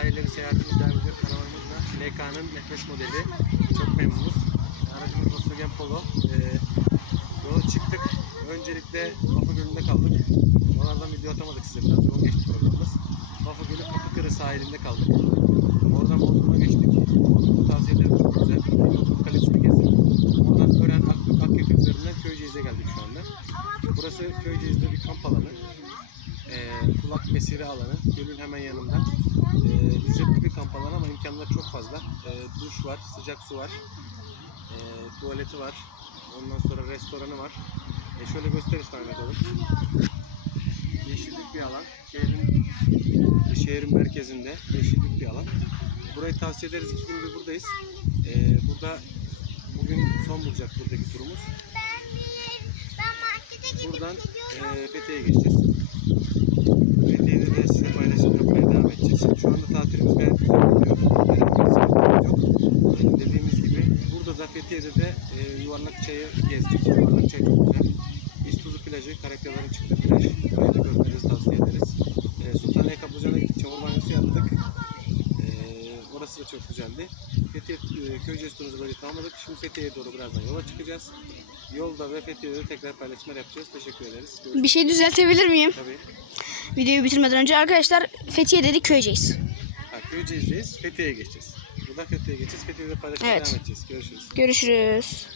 sahilleri seyahatimiz devam ediyor. Karavanımızla LK'nın nefes modeli. Çok memnunuz. Aracımız Volkswagen Polo. Ee, yola çıktık. Öncelikle Vafa Gölü'nde kaldık. Oradan video atamadık size. Biraz yoğun geçti programımız. Vafa Gölü Kapıkırı sahilinde kaldık. Oradan Bodrum'a geçtik. Bodrum'u tavsiye ederim. Çok güzel. Bodrum Kalesi'ni gezdik. Oradan Ören Akyaka üzerinden Köyceğiz'e geldik şu anda. Burası Köyceğiz'de bir kamp alanı. Mesire alanı. Gölün hemen yanında. Ee, ücretli bir kamp alanı ama imkanları çok fazla. Ee, duş var, sıcak su var. Ee, tuvaleti var. Ondan sonra restoranı var. E şöyle gösteririz Ahmet olur. Yeşillik bir alan. Şehrin, şehrin merkezinde yeşillik bir alan. Burayı tavsiye ederiz. İki gündür buradayız. Ee, burada bugün son bulacak buradaki turumuz. Ben markete gidip Buradan e, Fethiye'ye geçeceğiz. Fethiye'de de size paylaşım yapmaya devam edeceğiz. Şu anda tatilimiz gayet güzel gidiyor. Herhangi bir sıkıntı yok. Dediğimiz gibi burada da Fethiye'de de e, yuvarlak çayı gezdik. Yuvarlak çay çok güzel. İstuzu plajı, Karakyaların çıktı plaj. Da görmenizi tavsiye ederiz. E, Sultanahmet Kaplıcan'a gittik. Çamur banyosu yaptık. E, orası da çok güzeldi. Fethiye e, Köyceğiz turumuzu böyle tamamladık. Şimdi Fethiye'ye doğru birazdan yola çıkacağız. Yolda ve Fethiye'de tekrar paylaşımlar yapacağız. Teşekkür ederiz. Görüşürüz. Bir şey düzeltebilir miyim? Tabii. Videoyu bitirmeden önce arkadaşlar Fethiye dedik köyceğiz. Ha, Köyceğiz'deyiz. Fethiye'ye geçeceğiz. Burada Fethiye'ye geçeceğiz. Fethiye'de paylaşmaya Evet. devam edeceğiz. Görüşürüz. Görüşürüz.